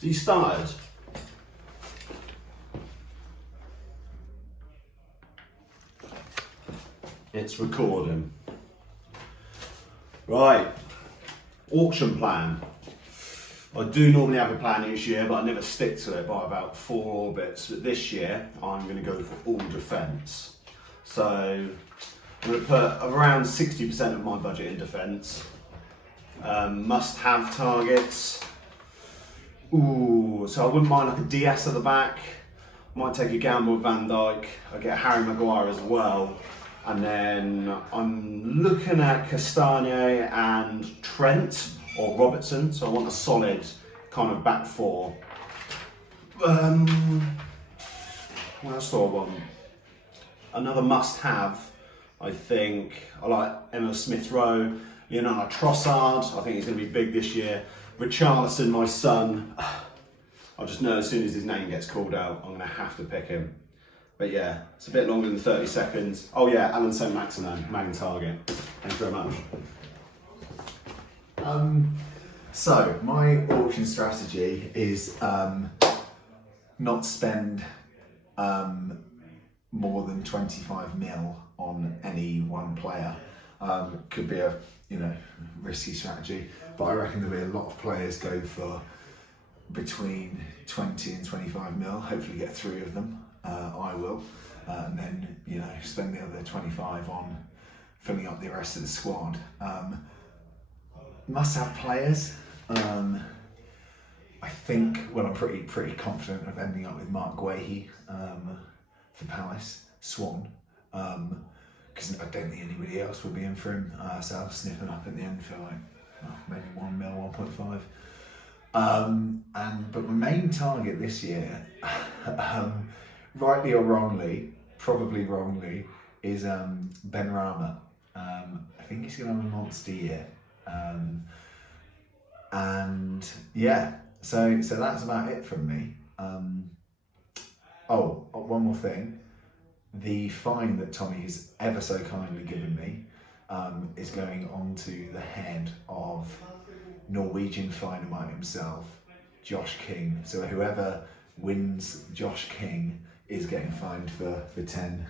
So you started. It's recording. Right, auction plan. I do normally have a plan each year, but I never stick to it by about 4 orbits. But this year, I'm going to go for all defence. So I'm going to put around 60% of my budget in defence. Must-have targets. Ooh, so I wouldn't mind like a DS at the back. Might take a gamble with Van Dijk. I get Harry Maguire as well. And then I'm looking at Castagne and Trent or Robertson. So I want a solid kind of back four. What else do I want? Another must-have. I think I like Emma Smith-Rowe, Leonardo Trossard. I think he's going to be big this year. Richarlison, my son. I just know as soon as his name gets called out, I'm going to have to pick him. But yeah, it's a bit longer than 30 seconds. Oh yeah, Alan Saint-Maximin, main target. Thanks very much. So my auction strategy is not spend more than 25 mil on any one player. Could be a risky strategy, but I reckon there'll be a lot of players go for between 20 and 25 mil. Hopefully get 3 of them. I will, and then spend the other 25 on filling up the rest of the squad. Must have players. I think I'm pretty confident of ending up with Mark Guehi for Palace, Swan, because I don't think anybody else would be in for him. So I'll sniff him up at the end for maybe 1 mil, 1.5. But my main target this year, rightly or wrongly, probably wrongly, is Ben Rama. I think he's going to have a monster year. And yeah, so that's about it from me. One more thing. The fine that Tommy has ever so kindly given me is going onto the head of Norwegian Dynamite himself, Josh King. So whoever wins Josh King is getting fined for $10.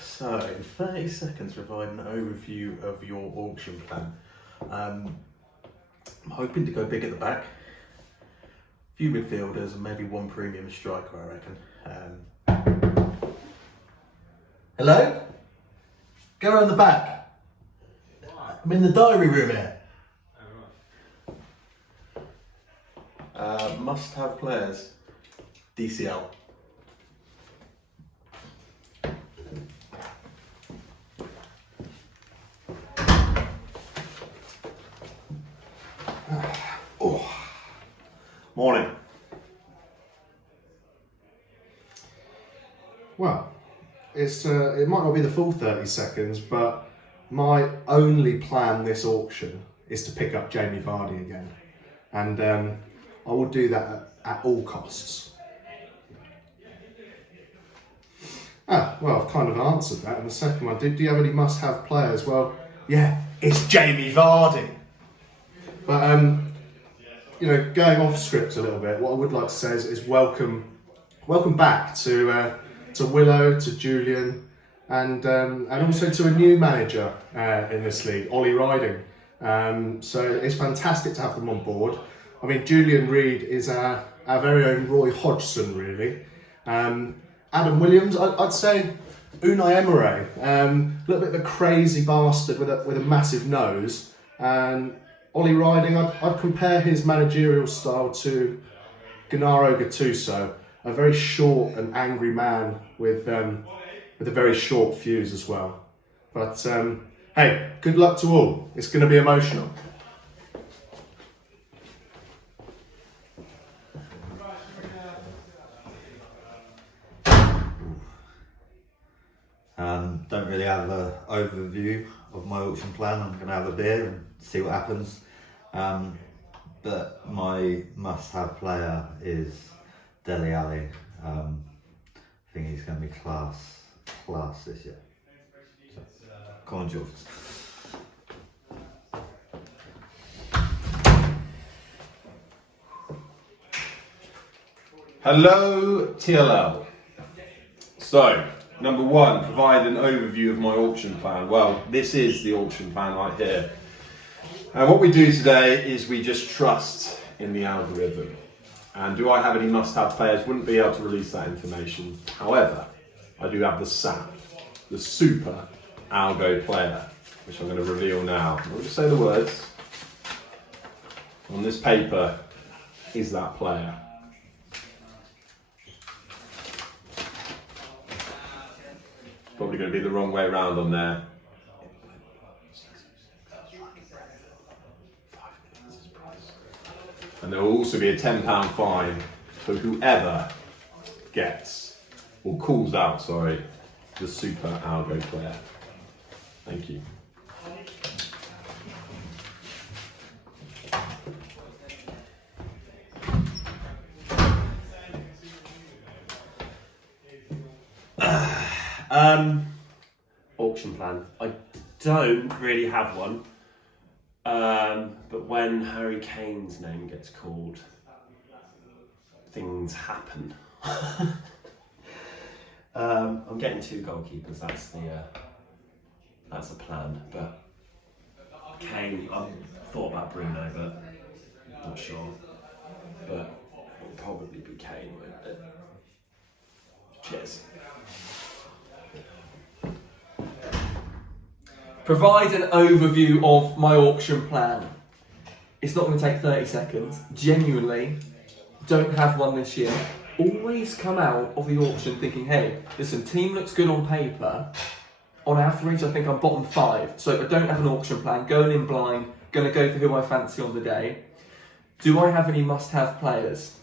So, in 30 seconds, provide an overview of your auction plan. I'm hoping to go big at the back, a few midfielders and maybe 1 premium striker, I reckon. Hello? Go around the back. I'm in the diary room here. Must have players. DCL. Morning. Well, it might not be the full 30 seconds, but my only plan this auction is to pick up Jamie Vardy again. And I will do that at all costs. Well, I've kind of answered that in the second one. Do you have any must-have players? Well, yeah, it's Jamie Vardy. But going off script a little bit, what I would like to say is welcome back to Willow, to Julian, and also to a new manager in this league, Ollie Riding. So it's fantastic to have them on board. I mean, Julian Reid is our very own Roy Hodgson, really. Adam Williams, I'd say Unai Emery, a little bit of a crazy bastard with a massive nose. Ollie Riding, I'd compare his managerial style to Gennaro Gattuso, a very short and angry man with a very short fuse as well. But hey, good luck to all. It's going to be emotional. Don't really have an overview of my auction plan. I'm going to have a beer and see what happens. But my must-have player is Dele Alli. I think he's going to be class this year. So, come on, George. Hello, TLL. So, number one, provide an overview of my auction plan. Well, this is the auction plan right here. And what we do today is we just trust in the algorithm. And do I have any must-have players? Wouldn't be able to release that information. However, I do have the SAP, the super algo player, which I'm going to reveal now. I'm going to say the words. On this paper is that player. Probably going to be the wrong way around on there. And there will also be a £10 fine for whoever gets, or calls out, sorry, the super algo player. Thank you. Auction plan. I don't really have one, but when Harry Kane's name gets called, things happen. I'm getting 2 goalkeepers. That's the plan. But Kane, I've thought about Bruno, but not sure. But it'll probably be Kane, won't it? Cheers. Provide an overview of my auction plan. It's not going to take 30 seconds. Genuinely, don't have one this year. Always come out of the auction thinking, hey, listen, team looks good on paper. On average, I think I'm bottom 5. So I don't have an auction plan. Going in blind, going to go for who I fancy on the day. Do I have any must-have players?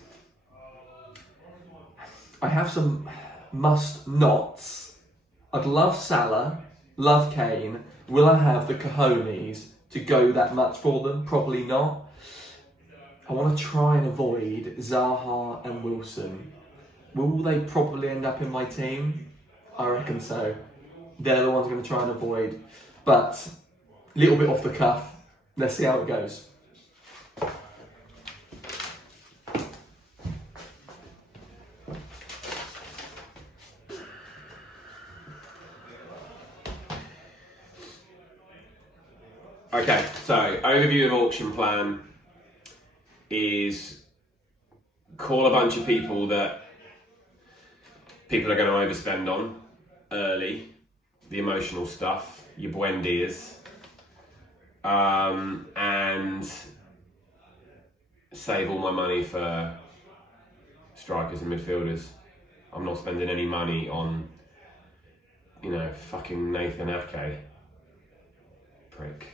I have some must-nots. I'd love Salah, love Kane. Will I have the cojones to go that much for them? Probably not. I want to try and avoid Zaha and Wilson. Will they probably end up in my team? I reckon so. They're the ones I'm going to try and avoid. But a little bit off the cuff. Let's see how it goes. Okay, so overview of auction plan is call a bunch of people that people are going to overspend on early, the emotional stuff, your buendias, and save all my money for strikers and midfielders. I'm not spending any money on, fucking Nathan Ake. Prick.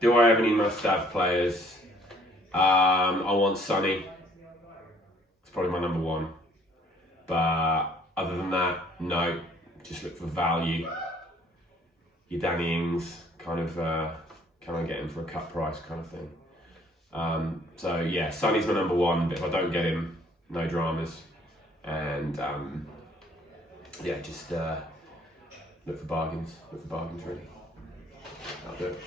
Do I have any must-have players? I want Sonny. It's probably my number one. But other than that, no. Just look for value. Your Danny Ings, can I get him for a cut price kind of thing. So yeah, Sonny's my number one. But if I don't get him, no dramas. And just look for bargains. Look for bargains, really. That'll do it.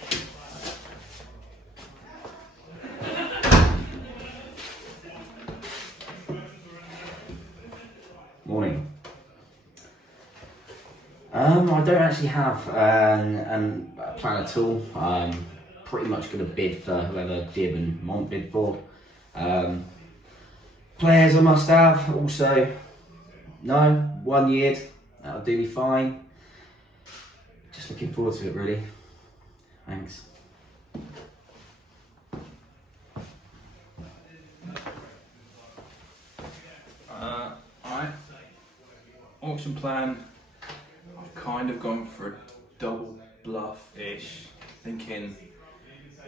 Morning. I don't actually have a plan at all. I'm pretty much going to bid for whoever Dib and Mont bid for. Players I must have, also, no, 1 year, that'll do me fine. Just looking forward to it, really. Thanks. Alright. Auction plan. I've kind of gone for a double bluff-ish, thinking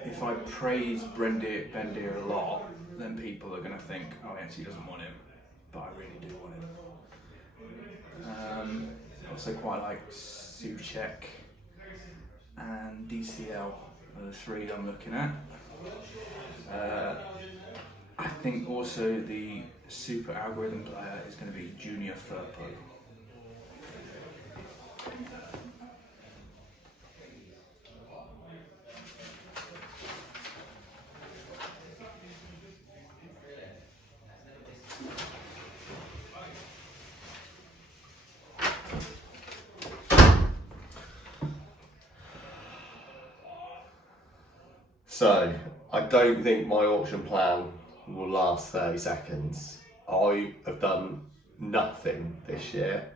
if I praise Bendir a lot, then people are going to think, oh, he actually doesn't want him, but I really do want him. Also quite like Suchek and DCL are the three I'm looking at. I think also the super algorithm player is going to be Junior Firpo. So, I don't think my auction plan will last 30 seconds. I have done nothing this year.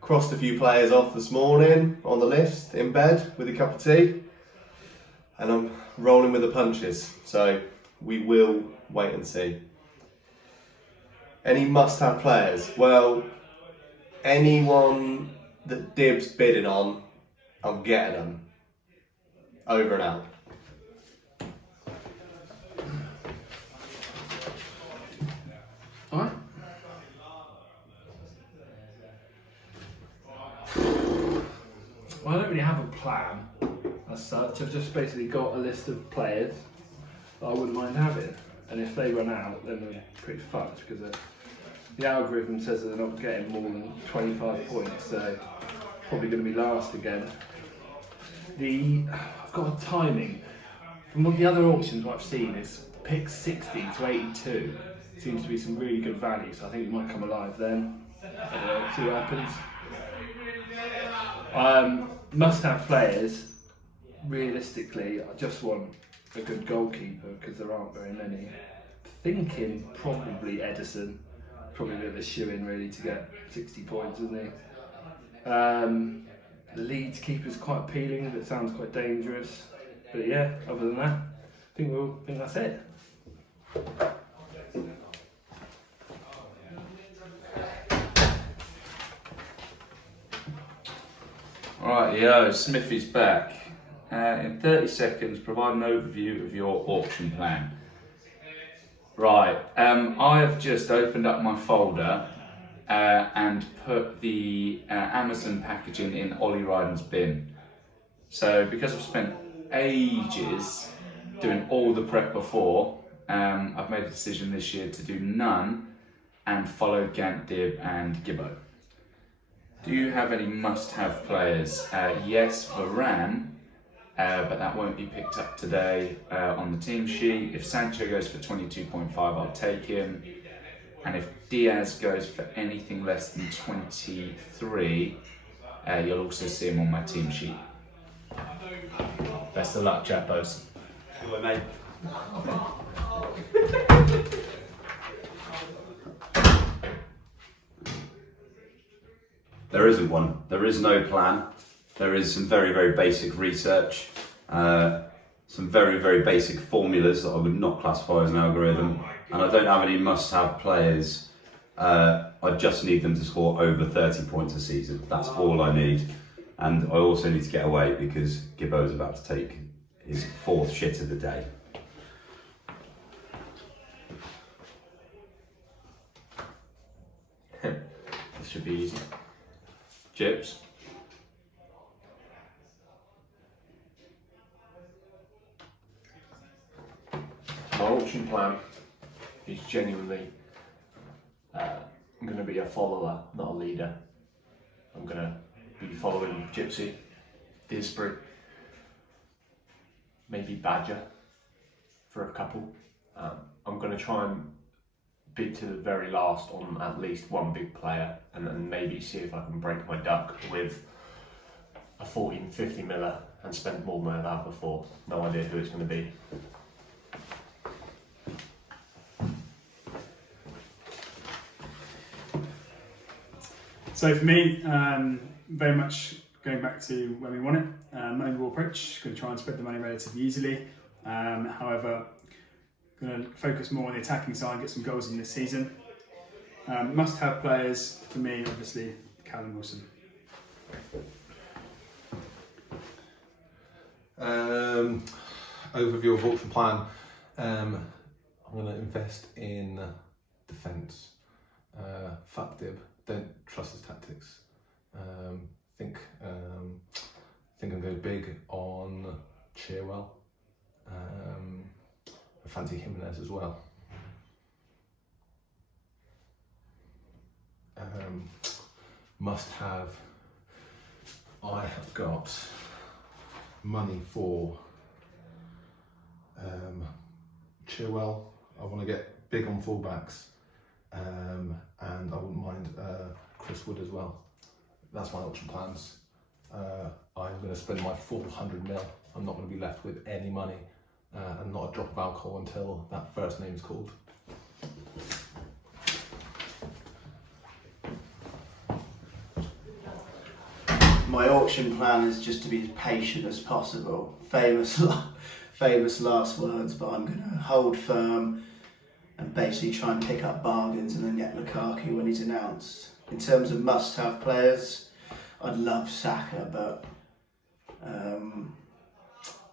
Crossed a few players off this morning on the list in bed with a cup of tea, and I'm rolling with the punches. So, we will wait and see. Any must-have players? Well, anyone that Dib's bidding on, I'm getting them. Over and out. Alright. Well, I don't really have a plan as such. I've just basically got a list of players that I wouldn't mind having. And if they run out, then we're pretty fucked because the algorithm says that they're not getting more than 25 points, so probably going to be last again. I've got a timing. From what the other auctions what I've seen is pick 60 to 82 seems to be some really good value, so I think we might come alive then. See what happens. Must-have players. Realistically, I just want a good goalkeeper because there aren't very many. Thinking probably Edison. Probably a bit of a shoe-in really to get 60 points, isn't he? The Leeds keeper's quite appealing, but it sounds quite dangerous. But yeah, other than that, I think that's it. Alright, yo, Smithy's back. In 30 seconds, provide an overview of your auction plan. Right, I have just opened up my folder and put the Amazon packaging in Ollie Ryden's bin. So because I've spent ages doing all the prep before, I've made a decision this year to do none and follow Gant, Dib and Gibbo. Do you have any must-have players? Yes, Varane, but that won't be picked up today on the team sheet. If Sancho goes for 22.5, I'll take him. And if Diaz goes for anything less than 23, you'll also see him on my team sheet. Best of luck, Chappos. Good mate. There isn't one. There is no plan. There is some very, very basic research, some very, very basic formulas that I would not classify as an algorithm, and I don't have any must-have players. I just need them to score over 30 points a season. That's all I need. And I also need to get away because Gibbo is about to take his 4th shit of the day. This should be easy. Chips. My auction plan is genuinely I'm going to be a follower, not a leader. I'm going to be following Gypsy, Disbury, maybe Badger for a couple. I'm going to try and bid to the very last on at least one big player and then maybe see if I can break my duck with a 40-50 miller and spend more than I have before. No idea who it's going to be. So for me, very much going back to when we won it, money ball approach, going to try and spread the money relatively easily. However, going to focus more on the attacking side, get some goals in this season. Must-have players for me, obviously, Callum Wilson. Overview of auction plan. I'm going to invest in defence. Fuck Dib. don't trust his tactics. Think I'm going big on Chilwell. I fancy Jimenez as well. Must have. I have got money for Chilwell. I want to get big on fullbacks, and I wouldn't mind Chris Wood as well. That's my auction plans. I'm going to spend my full 100 mil. I'm not going to be left with any money and not a drop of alcohol until that first name is called. My auction plan is just to be as patient as possible. Famous last words, but I'm going to hold firm and basically try and pick up bargains and then get Lukaku when he's announced. In terms of must-have players, I'd love Saka, but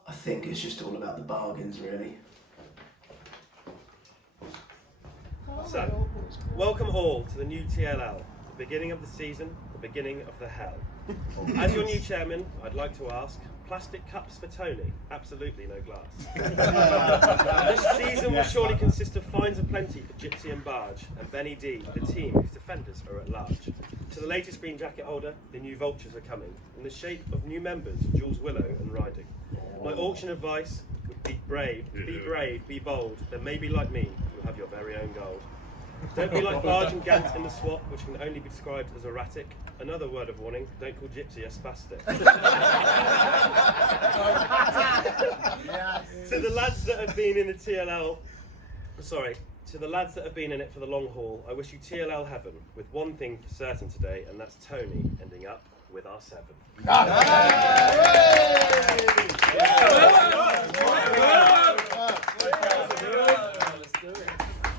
I think it's just all about the bargains, really. So, welcome all to the new TLL, the beginning of the season, the beginning of the hell. As your new chairman, I'd like to ask, plastic cups for Tony? Absolutely no glass. This season will surely consist of fines aplenty for Gypsy and Barge, and Benny D, the team whose defenders are at large. To the latest green jacket holder, the new vultures are coming, in the shape of new members, Jules Willow and Riding. My auction advice would be brave, be bold, then maybe like me, you'll have your very own gold. Don't be like Barge and Gant in the swap, which can only be described as erratic. Another word of warning, don't call Gypsy a spastic. To the lads that have been in the TLL, to the lads that have been in it for the long haul, I wish you TLL heaven, with one thing for certain today, and that's Tony ending up with our 7.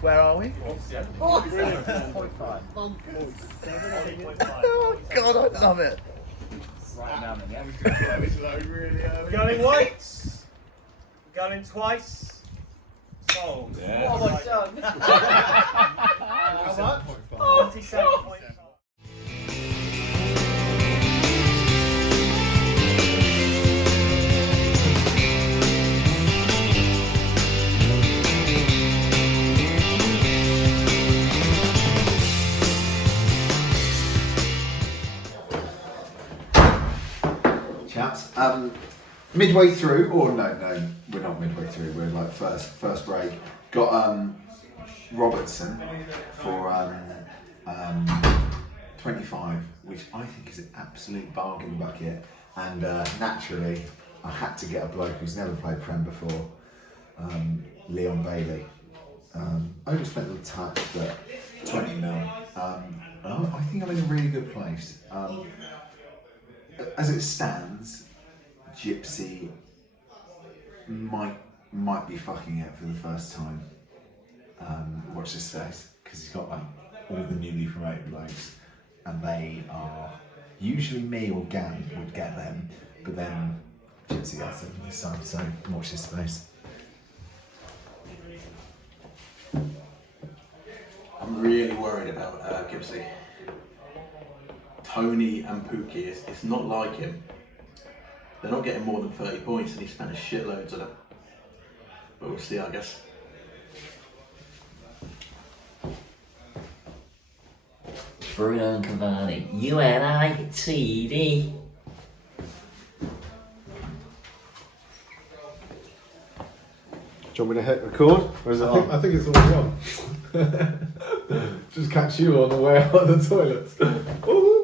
Where are we? 7.5. Oh God, I love it. Going once, going twice, sold. Yeah. What have I done? How much? 47.5. Chaps, midway through, or no, we're not midway through. We're like first break. Got Robertson for 25, which I think is an absolute bargain bucket. And naturally, I had to get a bloke who's never played Prem before, Leon Bailey. Overspent a little touch, but 20 mil. I think I'm in a really good place. As it stands, Gypsy might be fucking it for the first time. Watch this space, because he's got like all the newly promoted blokes, and they are usually me or Gan would get them, but then Gypsy gets them this time. So watch this space. I'm really worried about Gypsy. Tony and Pookie, it's not like him. They're not getting more than 30 points and he spent a shitloads on it. But we'll see, I guess. Bruno and Cavani, UNITD. Do you want me to hit record? Or is it on? I think it's already on. Just catch you on the way out of the toilet. Ooh.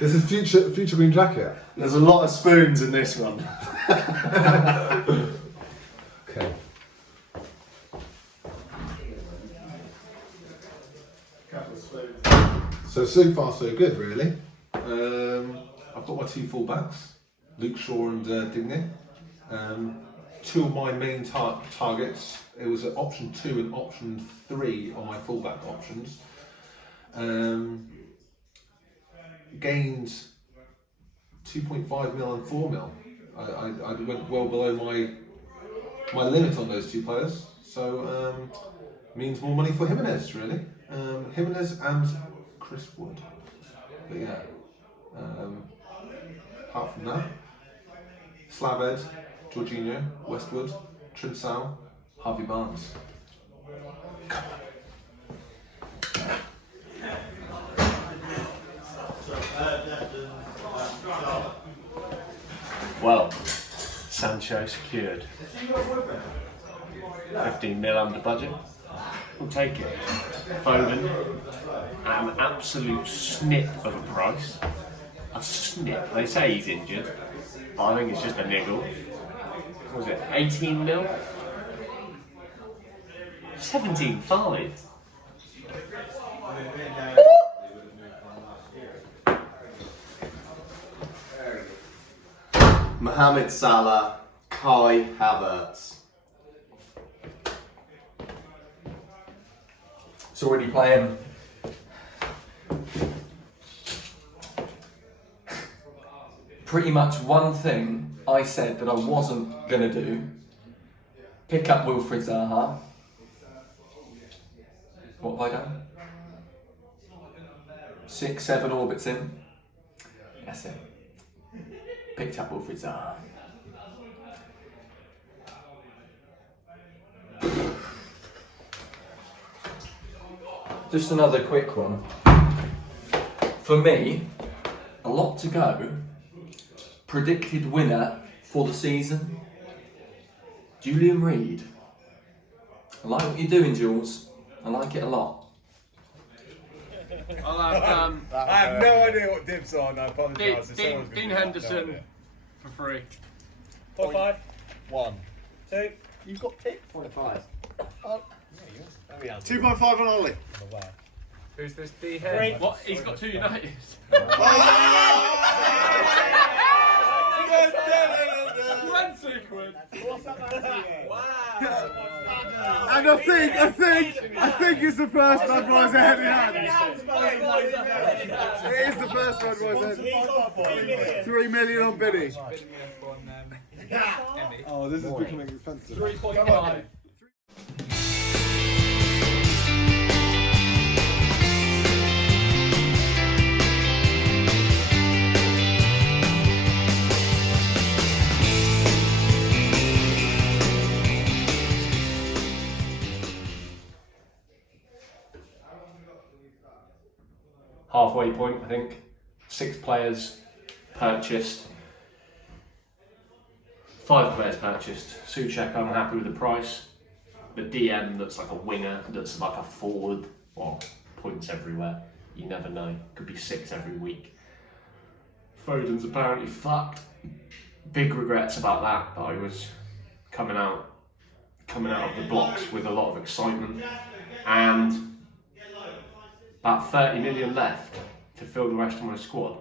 This is future green jacket. There's a lot of spoons in this one. Okay. So far so good, really. I've got my 2 fullbacks, Luke Shaw and Digne. 2 of my main targets. It was at option 2 and option 3 on my fullback options. Gained 2.5 mil and 4 mil. I went well below my limit on those 2 players, so means more money for Jimenez, really. Jimenez and Chris Wood. But yeah, apart from that, Slabhead, Jorginho, Westwood, Trinsau, Harvey Barnes. Well, Sancho secured. 15 mil under budget. We'll take it. Foden at an absolute snip of a price. A snip. They say he's injured, but I think it's just a niggle. What was it? 18 mil? 17.5. Mohamed Salah, Kai Havertz. It's already playing. Pretty much one thing I said that I wasn't going to do. Pick up Wilfried Zaha. What have I done? 6, 7 orbits in. That's it. Picked up Wilfried Zaha. Just another quick one. For me, a lot to go. Predicted winner for the season, Julian Reed. I like what you're doing, Jules. I like it a lot. I'll have, I have no idea what dibs are, and I apologise. Dean Henderson for free. 4-5. 1. 2. You've got pick 45. 2.5 on Ollie. Who's this D Hen? What? He's got 2 United. And I think it's the first Budweiser head in hand. It is the first Budweiser. 3 million on Biddy. Oh, this is becoming expensive. 3.5. Halfway point, I think. 6 players purchased. 5 players purchased. Souček, I'm happy with the price. The DM that's like a winger, that's like a forward. Well, points everywhere. You never know. Could be 6 every week. Foden's apparently fucked. Big regrets about that, but I was coming out of the blocks with a lot of excitement. And about 30 million left to fill the rest of my squad.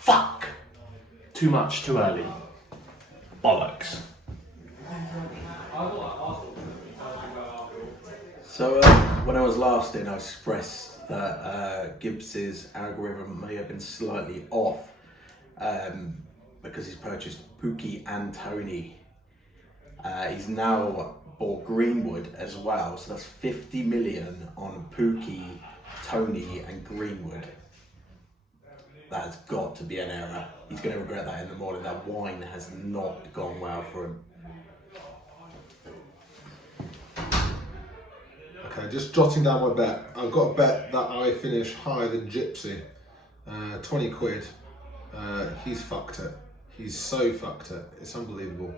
Fuck! Too much, too early. Bollocks. So when I was last in, I expressed that Gibbs's algorithm may have been slightly off because he's purchased Pookie and Tony. He's now bought Greenwood as well, so that's 50 million on Pookie, Tony and Greenwood. That's got to be an error. He's going to regret that in the morning. That wine has not gone well for him. Okay, just jotting down my bet. I've got a bet that I finish higher than Gypsy. 20 quid. He's fucked it. He's so fucked it. It's unbelievable.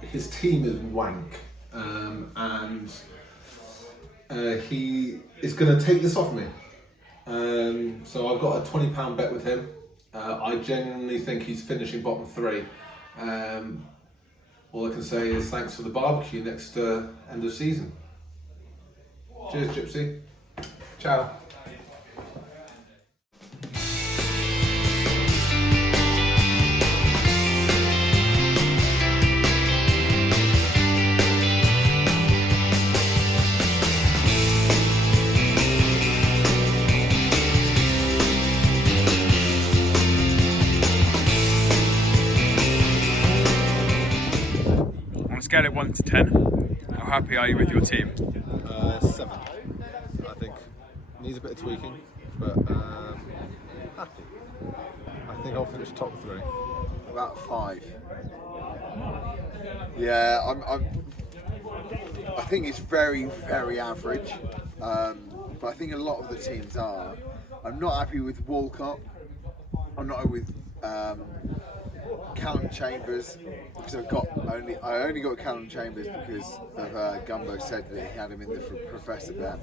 His team is wank. And he is going to take this off me. So I've got a £20 bet with him. I genuinely think he's finishing bottom 3. All I can say is thanks for the barbecue next end of season. Cheers, Gypsy. Ciao. scale of 1 to 10, how happy are you with your team? 7, I think. Needs a bit of tweaking, but happy. I think I'll finish top 3. About 5. Yeah, I think it's very, very average. But I think a lot of the teams are. I'm not happy with Walcott. I'm not happy with Callum Chambers because I only got Callum Chambers because of Gumbo said that he had him in the Professor bet.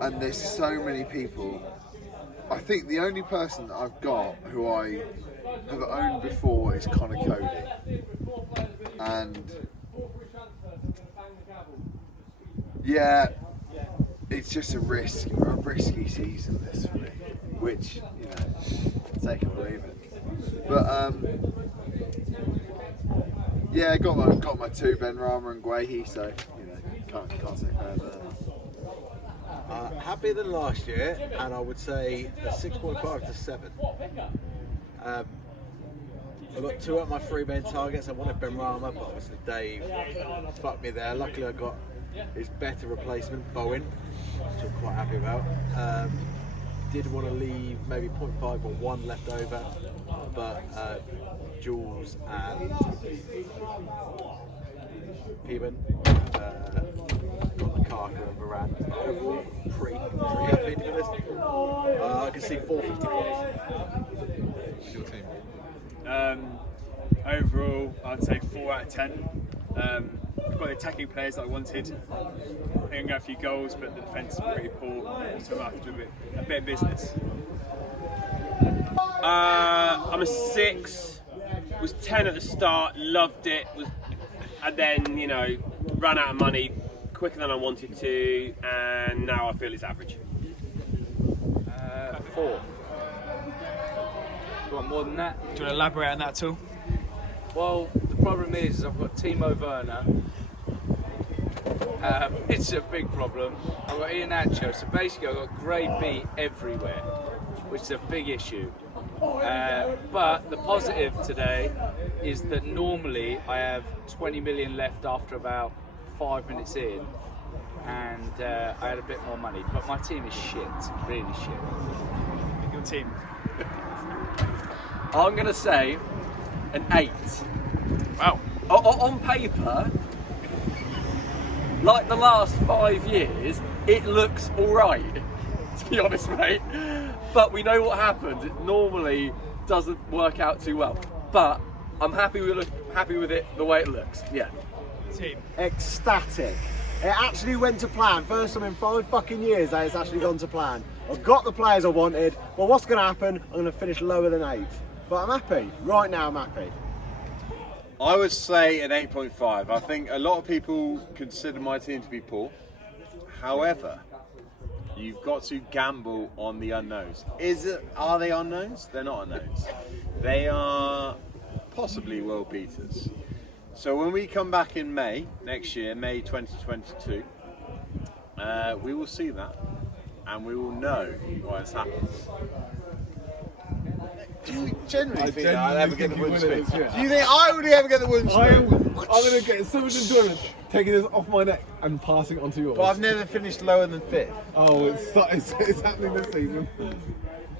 And there's so many people. I think the only person that I've got who I have owned before is Connor Cody, and yeah, it's just a risky season this for me, which, you know, take it or leave it. But yeah, got my 2, Ben Rama and Guehi, so you know, can't say further. Happier than last year, and I would say a 6.5 to 7. I got 2 at my 3 main targets. I wanted Ben Rama, but obviously Dave fucked me there. Luckily, I got his better replacement, Bowen, which I'm quite happy about. Did want to leave maybe 0.5 or 1 left over, but Jules and Peeman got the Carker and Varane. Overall, pretty happy to be honest. I can see 450 points. What's your team? Overall, I'd say 4 out of 10. I've got the attacking players that I wanted. I think I'm going to get a few goals, but the defence is pretty poor, so I'll have to do a bit of business. I'm a 6. Was 10 at the start. Loved it. And then, you know, ran out of money quicker than I wanted to, and now I feel it's average. 4. You want more than that? Do you want to elaborate on that at all? Well, the problem is I've got Timo Werner. It's a big problem. I've got Ian Nacho, so basically I've got grade B everywhere, which is a big issue. But the positive today is that normally I have 20 million left after about 5 minutes in, and I had a bit more money, but my team is shit, really shit. Your team? I'm going to say an 8. Wow. On paper, like the last 5 years, it looks alright, to be honest, mate. But we know what happens. It normally doesn't work out too well. But I'm happy with it the way it looks. Yeah. Team. Ecstatic. It actually went to plan. First time in 5 fucking years that it's actually gone to plan. I've got the players I wanted. Well, what's going to happen? I'm going to finish lower than 8th. But I'm happy. Right now, I'm happy. I would say an 8.5. I think a lot of people consider my team to be poor. However, you've got to gamble on the unknowns. Are they unknowns? They're not unknowns. They are possibly world beaters. So when we come back in May next year, May 2022, we will see that and we will know what has happened. Do you generally think I'll ever get the wooden spoon? Do you think I would ever get the wooden spoon? I'm going to get so much enjoyment taking this off my neck and passing it on to yours. But I've never finished lower than 5th. Oh, it's happening this season.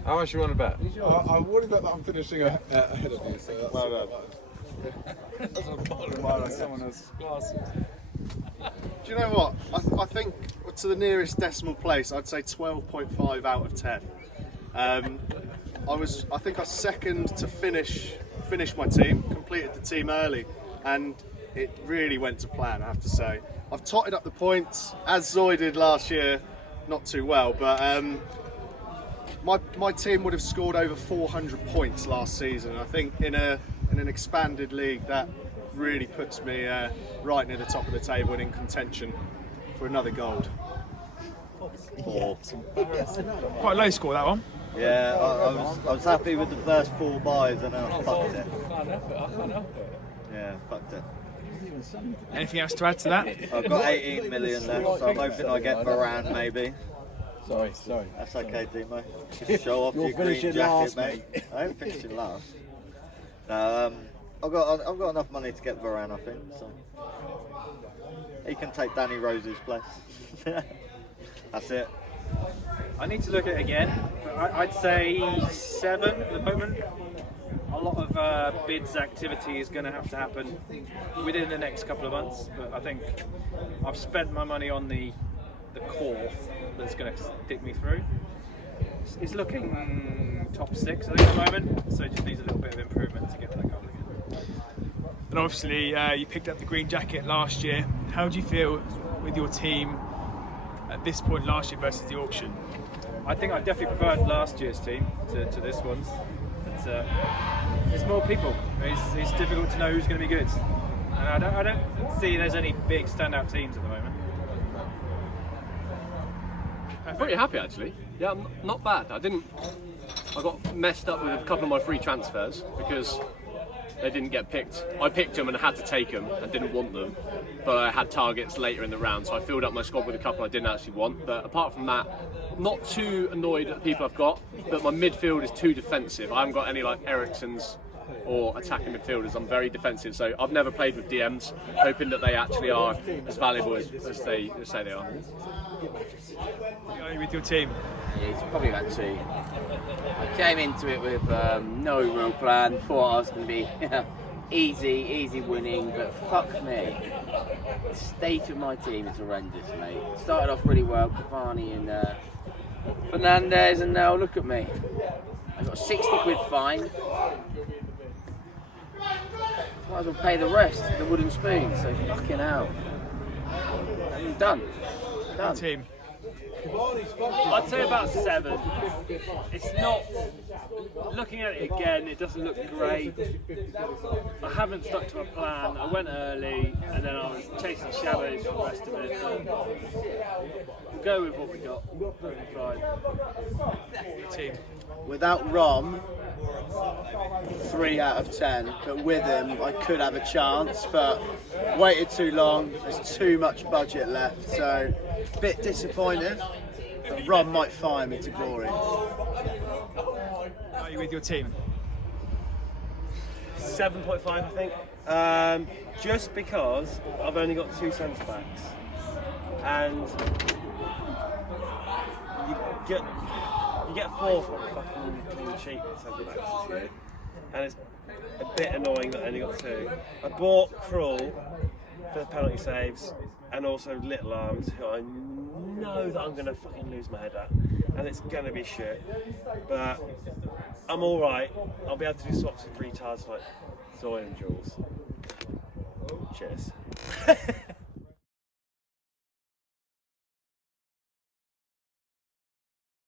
How much you want to bet? I would bet that I'm finishing ahead of you, so that's well done. That's a bottom line on someone else's glasses. Do you know what? I think to the nearest decimal place, I'd say 12.5 out of 10. I think I was second to finish my team, completed the team early, and it really went to plan, I have to say. I've totted up the points, as Zoe did last year, not too well, but my team would have scored over 400 points last season. I think in an expanded league, that really puts me right near the top of the table and in contention for another gold. 4. Quite a low score, that one. Yeah, I was happy with the first 4 buys and then I fucked it. I can't help it. Yeah, fucked it. Anything else to add to that? I've got 18 million left, so I'm hoping I get Varane maybe. Sorry. That's okay, Demo. Just show off You're your green finishing jacket, last, mate. mate. I ain't finishing last. No, I've got enough money to get Varane, I think. So he can take Danny Rose's place. That's it. I need to look at it again. But I'd say 7 at the moment. A lot of bids activity is going to have to happen within the next couple of months. But I think I've spent my money on the core that's going to stick me through. It's looking top 6 I think at the moment. So it just needs a little bit of improvement to get that going again. And obviously, you picked up the green jacket last year. How do you feel with your team at this point last year versus the auction? I think I definitely preferred last year's team to this one's. But there's more people. It's difficult to know who's going to be good. And I don't see there's any big standout teams at the moment. I'm pretty happy actually. Yeah, not bad. I got messed up with a couple of my free transfers because they didn't get picked. I picked them and had to take them and didn't want them, but I had targets later in the round, so I filled up my squad with a couple I didn't actually want. But apart from that, not too annoyed at the people I've got, but my midfield is too defensive. I haven't got any like Ericssons or attacking midfielders. I'm very defensive, so I've never played with DMs, hoping that they actually are as valuable as they say they are. Are you with your team? Yeah, it's probably about 2. I came into it with no real plan. Thought I was going to be easy winning, but fuck me. The state of my team is horrendous, mate. Started off really well, Cavani and Fernandez, and now look at me. I got a 60 quid fine. Might as well pay the rest, the wooden spoon, so fucking hell. I'm done. Team. I'd say about 7. It's not, looking at it again, it doesn't look great. I haven't stuck to my plan. I went early and then I was chasing shadows for the rest of it. We'll go with what we got. Team. Without Rom, 3 out of 10, but with him I could have a chance, but waited too long, there's too much budget left, so a bit disappointed, but Rom might fire me to glory. Are you with your team? 7.5 I think. Just because I've only got 2 centre backs. And you get 4 from fucking clean sheet centre backs this year. And it's a bit annoying that I only got 2. I bought Krul for the penalty saves and also Little Arms, who I know that I'm going to fucking lose my head at. And it's going to be shit. But I'm alright. I'll be able to do swaps with retards like Zoe and Jules. Cheers.